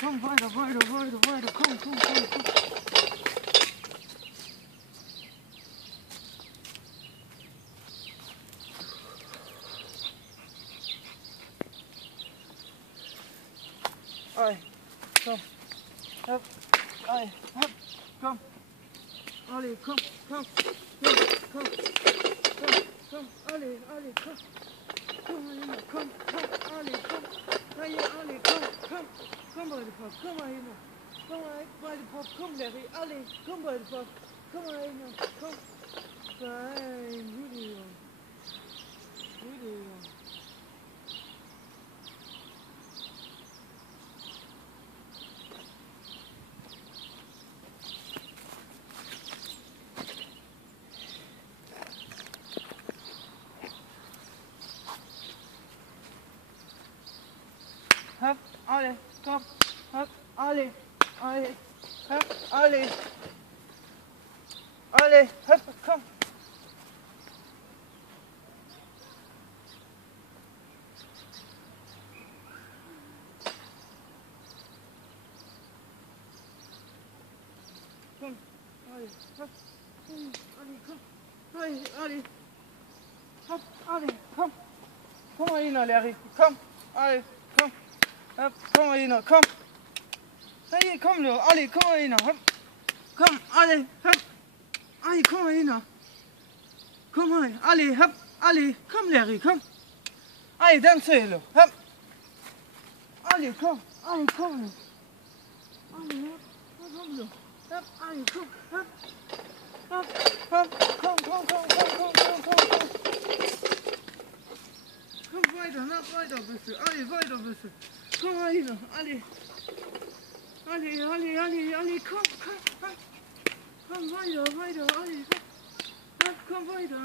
Komm, weiter, komm. Ei, komm, hopp, ei, hopp, komm. Olli, komm, Olli, komm. Komm mal hin, komm, Olli, komm. Hey, Olli, komm bei der Pop, komm mal hin. Komm mal bei der Pop, komm, Larry, Olli, komm bei der Pop. Komm mal hin, komm. Fein, gute Junge. Hopp, Olli, komm, hopp, Olli, hopp, Olli, hopp, komm. Komm, Olli, hopp, Olli, komm, hey, Olli, hopp, Olli, komm. Komm mal hin, Larry, komm, Olli, komm, hopp, komm mal hin, komm. Hey, komm du, Olli, komm mal hin, hopp, komm, Olli, hopp, Olli, komm mal hin. Komm mal, Olli, hopp, Olli, komm, Larry, komm. Olli, dann zähle, hopp. Olli, komm, Olli, komm. Olli, hopp, komm du, hopp, Olli, komm, hopp. Hopp, komm. Komm weiter, noch weiter bist du. Olli, weiter bist du. Komm mal hin, Olli. Olli, komm. Komm weiter, Olli. Komm weiter.